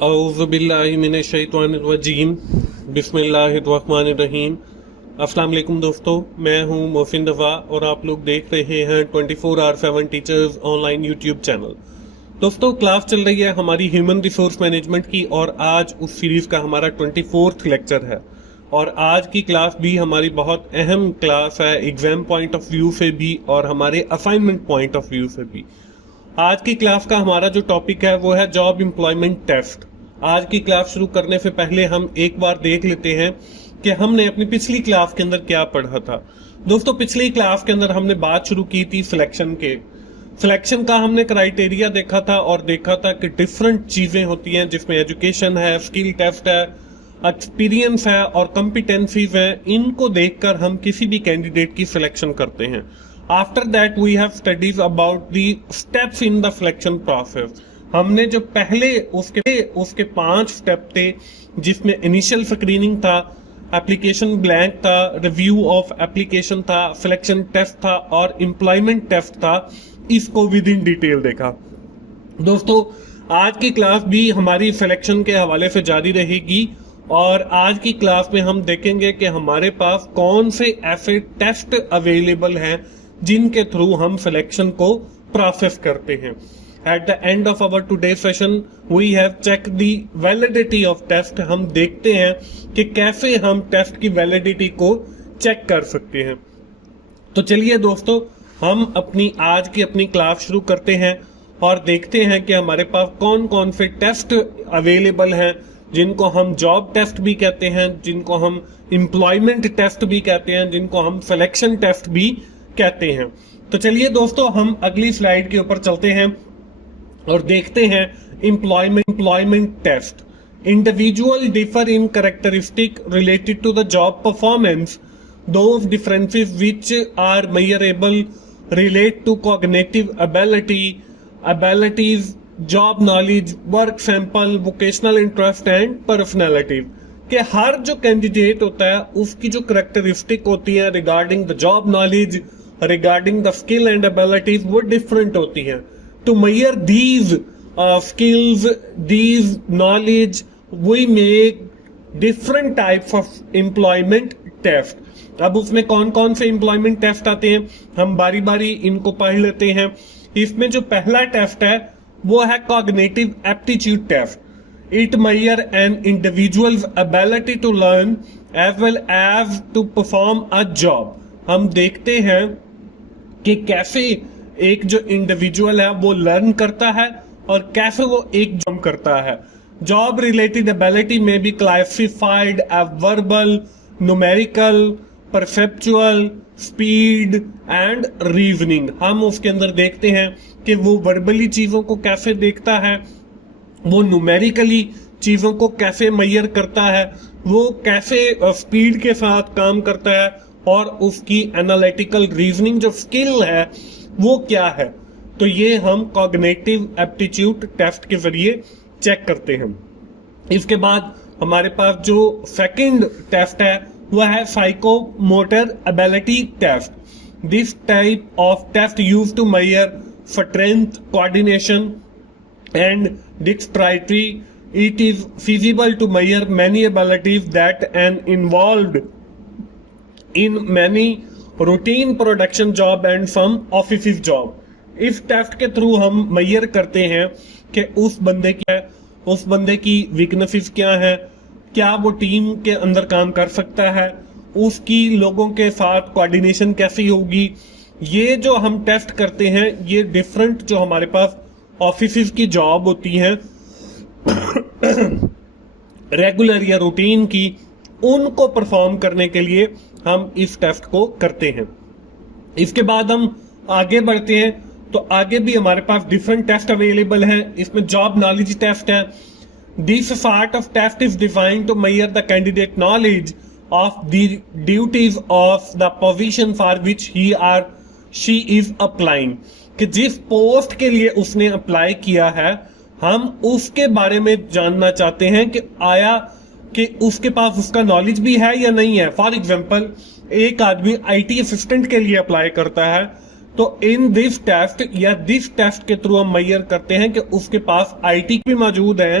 औज़ु बिल्लाहि मिनश शैतानिर रजीम बिस्मिल्लाहिर्रहमानिर्रहीम। अस्सलाम वालेकुम दोस्तों, मैं हूं मोहसिन रज़ा और आप लोग देख रहे हैं 24/7 टीचर्स ऑनलाइन यूट्यूब चैनल। दोस्तों, क्लास चल रही है हमारी ह्यूमन रिसोर्स मैनेजमेंट की और आज उस सीरीज का हमारा 24वां लेक्चर है। और आज की क्लास भी हमारी बहुत अहम क्लास है, एग्जाम पॉइंट ऑफ व्यू से भी और हमारे असाइनमेंट पॉइंट ऑफ व्यू से भी। आज की क्लास का हमारा जो टॉपिक है वो है जॉब एम्प्लॉयमेंट टेस्ट। आज की क्लास शुरू करने से पहले हम एक बार देख लेते हैं कि हमने अपनी पिछली क्लास के अंदर क्या पढ़ा था। दोस्तों, पिछली क्लास के अंदर हमने बात शुरू की थी सिलेक्शन के। सिलेक्शन का हमने क्राइटेरिया देखा था और देखा था कि डिफरेंट चीजें होती हैं जिसमें एजुकेशन है, स्किल टेस्ट है, एक्सपीरियंस है और कॉम्पिटेंसीज है। इनको देखकर हम किसी भी कैंडिडेट की सिलेक्शन करते हैं। After that we have studies about the steps in the selection process. हमने जो पहले उसके 5 स्टेप थे, जिसमें इनिशियल स्क्रीनिंग था, एप्लीकेशन ब्लैंक था, रिव्यू ऑफ एप्लीकेशन था, सिलेक्शन टेस्ट था और एम्प्लॉयमेंट टेस्ट था, इसको विद इन डिटेल देखा। दोस्तों, आज की क्लास भी हमारी सिलेक्शन के हवाले से जारी रहेगी और आज की क्लास में हम देखेंगे कि हमारे पास कौन से ऐसे टेस्ट अवेलेबल हैं जिनके थ्रू हम सिलेक्शन को प्रोसेस करते हैं। At the end of our today's session, we have checked the validity of test. हम देखते हैं कि कैसे हम टेस्ट की वैलिडिटी को चेक कर सकते हैं। तो चलिए दोस्तों, हम आज की अपनी क्लास शुरू करते हैं और देखते हैं कि हमारे पास कौन कौन से टेस्ट अवेलेबल हैं, जिनको हम जॉब टेस्ट भी कहते हैं, जिनको हम एम्प्लॉयमेंट टेस्ट भी कहते हैं, जिनको हम सिलेक्शन टेस्ट भी कहते हैं। तो चलिए दोस्तों, हम अगली स्लाइड के ऊपर चलते हैं और देखते हैं employment test. Individual differ in characteristic related to the job performance. Those differences which are measurable relate to cognitive abilities, job knowledge, work sample, vocational interest and personality. कि हर जो कैंडिडेट होता है उसकी जो कैरेक्टरिस्टिक होती है regarding the job knowledge, regarding the skill and abilities, वो डिफरेंट होती हैं। To measure these skills, these knowledge, we make different types of employment test. अब उसमें कौन कौन से employment test आते हैं, हम बारी बारी इनको पढ़ लेते हैं। इसमें जो पहला टेस्ट है वो है cognitive aptitude test. It measure an individual's ability to learn as well as to perform a job. हम देखते हैं कि कैसे एक जो इंडिविजुअल है वो लर्न करता है और कैसे वो एक जॉब करता है। जॉब रिलेटेड एबिलिटी में भी classified as verbal, numerical, perceptual, speed and reasoning. हम उसके अंदर देखते हैं कि वो वर्बली चीजों को कैसे देखता है, वो न्यूमेरिकली चीजों को कैसे मेजर करता है, वो कैसे स्पीड के साथ काम करता है और उसकी एनालिटिकल रीजनिंग जो स्किल है वो क्या है। तो ये हम कॉग्निटिव एप्टीट्यूड टेस्ट के जरिए चेक करते हैं। इसके बाद हमारे पास जो सेकंड टेस्ट है वह है psychomotor ability test. This type of test used to measure strength, coordination and dexterity. It is feasible to measure many abilities that an involved in many routine production job and some office job. इस test के through हम measure करते हैं कि उस बंदे की weaknesses क्या है, क्या वो टीम के अंदर काम कर सकता है, उसकी लोगों के साथ कोऑर्डिनेशन कैसी होगी। ये जो हम टेस्ट करते हैं ये डिफरेंट जो हमारे पास ऑफिस की जॉब होती हैं रेगुलर या रूटीन की, उनको परफॉर्म करने के लिए हम इस टेस्ट को करते हैं। इसके बाद हम आगे बढ़ते हैं तो आगे भी हमारे पास डिफरेंट टेस्ट अवेलेबल हैं। इसमें जॉब नॉलेज टेस्ट है। This part of test is designed to measure the candidate knowledge of the duties of the position for which he or she is applying. कि जिस पोस्ट के लिए उसने apply किया है हम उसके बारे में जानना चाहते हैं कि आया कि उसके पास उसका नॉलेज भी है या नहीं है। फॉर एग्जाम्पल, एक आदमी IT असिस्टेंट के लिए अप्लाई करता है तो इन दिस टेस्ट या दिस टेस्ट के थ्रू हम मेजर करते हैं कि उसके पास IT भी मौजूद है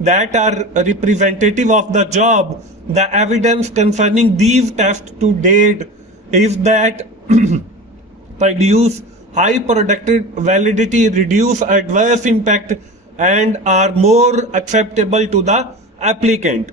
that are representative of the job. The evidence concerning these tests to date is that produce high productive validity, reduce adverse impact and are more acceptable to the applicant.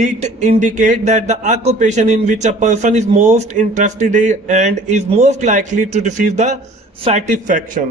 It indicates that the occupation in which a person is most interested in and is most likely to receive the satisfaction.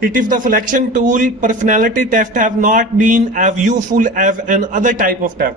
it is the selection tool. Personality test have not been as useful as an other type of test.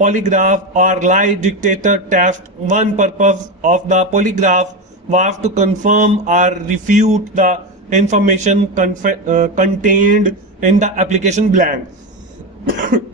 polygraph or lie detector test. One purpose of the polygraph was to confirm or refute the information contained in the application blank.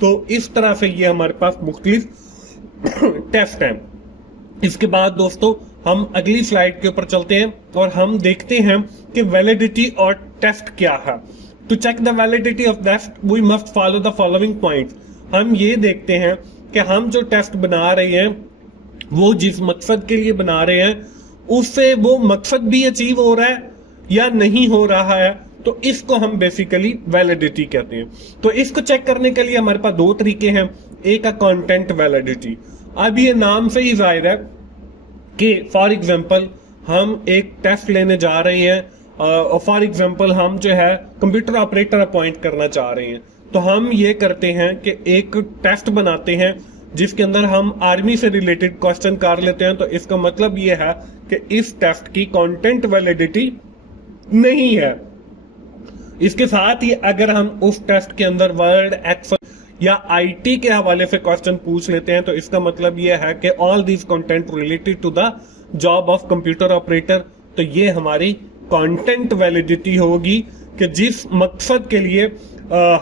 तो इस तरह से ये हमारे पास मुख्तलिफ test हैं। इसके बाद दोस्तों हम अगली स्लाइड के ऊपर चलते हैं और हम देखते हैं कि वैलिडिटी और टेस्ट क्या है। To check the validity of test we must follow the following points. हम ये देखते हैं कि हम जो टेस्ट बना रहे हैं वो जिस मकसद के लिए बना रहे हैं उससे वो मकसद भी अचीव हो रहा है या नहीं हो रहा है, तो इसको हम बेसिकली वैलिडिटी कहते हैं। तो इसको चेक करने के लिए हमारे पास दो तरीके हैं। एक है कंटेंट वैलिडिटी। अब ये नाम से ही जाहिर है कि फॉर एग्जांपल हम एक टेस्ट लेने जा रहे हैं और फॉर एग्जांपल हम जो है कंप्यूटर ऑपरेटर अपॉइंट करना चाह रहे हैं, तो हम ये करते हैं कि एक टेस्ट बनाते हैं जिसके अंदर हम आर्मी से रिलेटेड क्वेश्चन कर लेते हैं। तो इसका मतलब ये है कि इस टेस्ट की कंटेंट वैलिडिटी नहीं है। इसके साथ ही अगर हम उस टेस्ट के अंदर वर्ड, एक्सेल या आईटी के हवाले से क्वेश्चन पूछ लेते हैं, तो इसका मतलब यह है कि all this content related to the job of computer operator, तो ये हमारी कंटेंट वैलिडिटी होगी कि जिस मकसद के लिए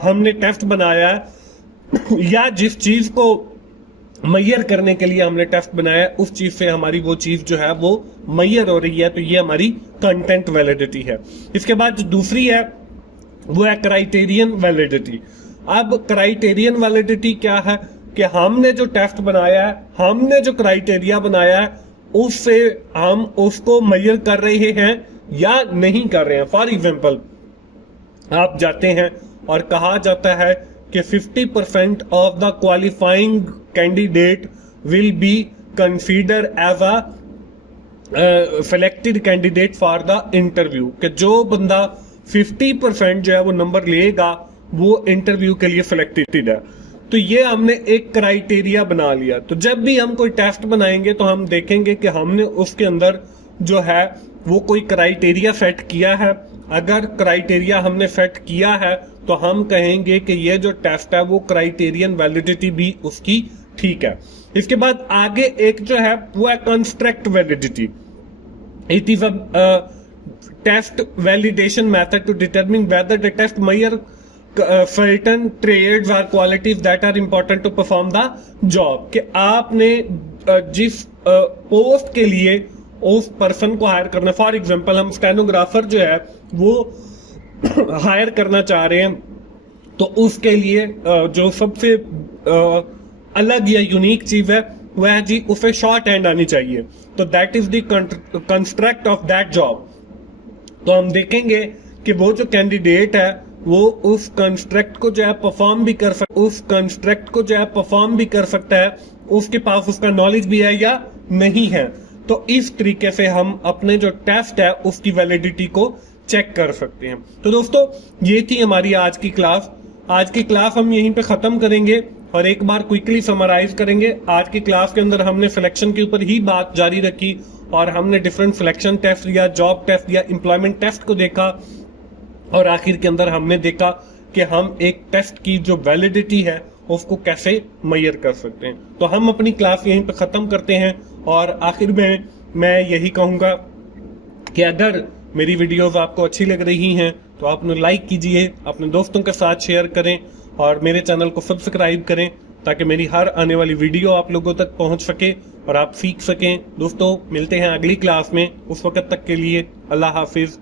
हमने टेस्ट बनाया है या जिस चीज को मैयर करने के लिए हमने टेस्ट बनाया है उस चीज से हमारी वो चीज जो है वो मैयर हो रही है, तो ये हमारी कंटेंट वैलिडिटी है। इसके बाद जो दूसरी है वो है क्राइटेरियन वैलिडिटी। अब क्राइटेरियन वैलिडिटी क्या है कि हमने जो टेस्ट बनाया है, हमने जो क्राइटेरिया बनाया है उससे हम उसको मैयर कर रहे हैं या नहीं कर रहे हैं। फॉर एग्जांपल आप जाते हैं और कहा जाता है कि 50% of the qualifying candidate will be consider as a selected candidate for the interview, कि जो बंदा 50% जो है वो नंबर लेगा वो इंटरव्यू के लिए सिलेक्टेड है। तो ये हमने एक क्राइटेरिया बना लिया। तो जब भी हम कोई टेस्ट बनाएंगे तो हम देखेंगे कि हमने उसके अंदर जो है वो कोई क्राइटेरिया सेट किया है। अगर क्राइटेरिया हमने सेट किया है तो हम कहेंगे कि ये जो टेस्ट है वो क्राइटेरियन वैलिडिटी भी उसकी ठीक है। इसके बाद आगे एक जो है वो है construct validity. It is a test validation method to determine whether the test measure certain traits or qualities that are important to perform the job, कि आपने जिस पोस्ट के लिए उस पर्सन को हायर करना, फॉर एग्जांपल हम स्टेनोग्राफर जो है वो हायर करना चाह रहे हैं, तो उसके लिए जो सबसे अलग या यूनिक चीज है वह है जी उसे शॉर्ट हैंड आनी चाहिए। तो that is the construct of that job. तो हम देखेंगे कि वो जो कैंडिडेट है वो उस कंस्ट्रक्ट को जो है परफॉर्म भी कर सकता है, उसके पास उसका नॉलेज भी है या नहीं है। तो इस तरीके से हम अपने जो टेस्ट है उसकी वैलिडिटी को चेक कर सकते हैं। तो दोस्तों ये थी हमारी आज की क्लास। आज की क्लास हम यहीं पे खत्म करेंगे और एक बार क्विकली समराइज करेंगे। आज की क्लास के अंदर हमने सिलेक्शन के ऊपर ही बात जारी रखी और हमने डिफरेंट सिलेक्शन टेस्ट या जॉब टेस्ट या एम्प्लॉयमेंट टेस्ट को देखा और आखिर के अंदर हमने देखा कि हम एक टेस्ट की जो वैलिडिटी है उसको कैसे मेजर कर सकते हैं। तो हम अपनी क्लास यहीं पे खत्म करते हैं और आखिर में मैं यही कहूंगा कि अगर मेरी वीडियोस आपको अच्छी लग रही हैं तो आप उन्हें लाइक कीजिए, अपने दोस्तों के साथ शेयर करें और मेरे चैनल को सब्सक्राइब करें ताकि मेरी हर आने वाली वीडियो आप लोगों तक पहुंच सके और आप सीख सकें। दोस्तों मिलते हैं अगली क्लास में, उस वक्त तक के लिए अल्लाह हाफिज।